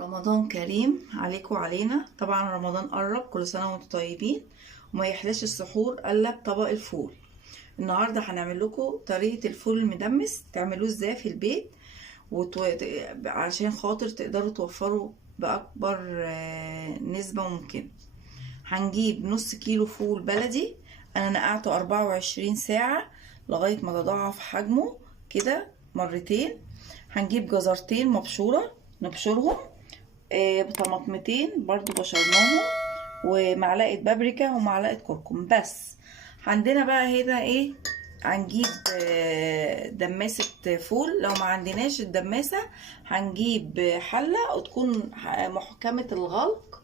رمضان كريم عليكم وعلينا. طبعا رمضان قرب، كل سنة وانتم طيبين. وما يحلاش السحور الا بطبق الفول. النهارده هنعمل لكم طريقة الفول المدمس، تعملوه ازاي في البيت عشان خاطر تقدروا توفروا بأكبر نسبة ممكنة. هنجيب نص كيلو فول بلدي، انا نقعته 24 ساعة لغاية ما تضاعف حجمه كده مرتين. هنجيب جزرتين مبشورة نبشرهم، طماطمتين برضو بشرناهم، ومعلقة بابريكا ومعلقة كركم بس. عندنا بقى هنا ايه، هنجيب دماسة فول. لو ما عندناش الدماسة هنجيب حلة وتكون محكمة الغلق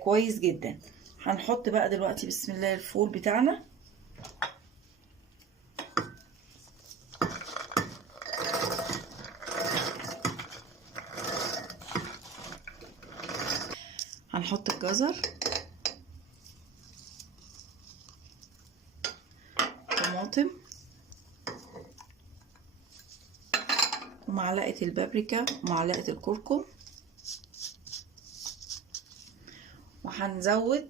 كويس جدا. هنحط بقى دلوقتي بسم الله الفول بتاعنا. هنحط الجزر، طماطم، ومعلقة البابريكا ومعلقة الكركم، وهنزود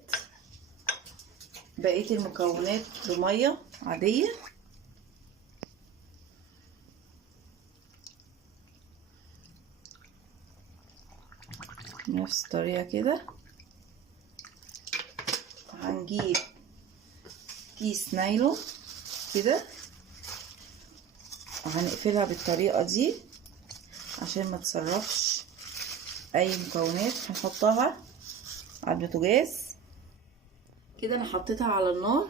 بقية المكونات بمية عادية. نفس الطريقة كده. هنجيب كيس نايلون كده وهنقفلها بالطريقة دي عشان ما تسربش اي مكونات. هنحطها على البوتاجاز كده. انا حطيتها على النار،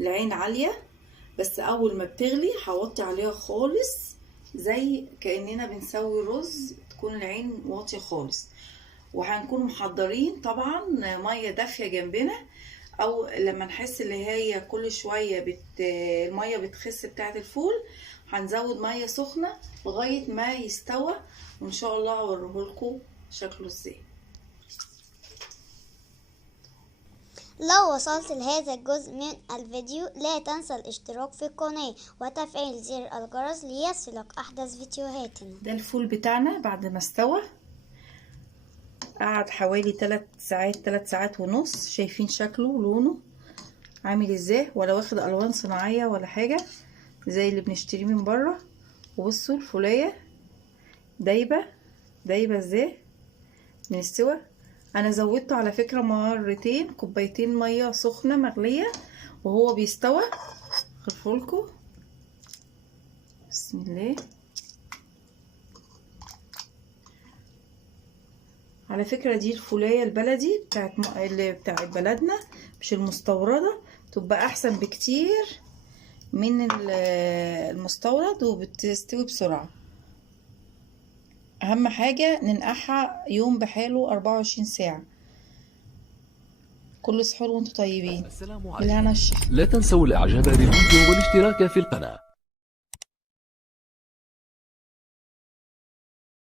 العين عالية، بس اول ما بتغلي هوطي عليها خالص زي كأننا بنسوي رز، تكون العين واطية خالص. وهنكون محضرين طبعا مية دافية جنبنا، او لما نحس اللي هي كل شوية المية بتخس بتاعت الفول هنزود مية سخنة لغاية ما يستوى، وان شاء الله هوريهولكم شكله ازاي. لو وصلت لهذا الجزء من الفيديو لا تنسى الاشتراك في القناة وتفعيل زر الجرس ليصلك احدث فيديوهاتنا. ده الفول بتاعنا بعد ما استوى، قعد حوالي 3 ساعات ونص. شايفين شكله ولونه عامل ازاي، ولا واخد الوان صناعيه ولا حاجه زي اللي بنشتريه من بره. وبصوا الفوليه دايبه ازاي من السوا. انا زودته على فكره مرتين كوبايتين ميه سخنه مغليه وهو بيستوى. هخلفهولكوا بسم الله. على فكرة دي الفولية البلدي بتاعت بلدنا، مش المستوردة، تبقى احسن بكتير من المستورد وبتستوي بسرعة. اهم حاجة ننقعها يوم بحاله 24 ساعة. كل سحور وانتم طيبين. لا تنسوا الاعجاب بالفيديو والاشتراك في القناة.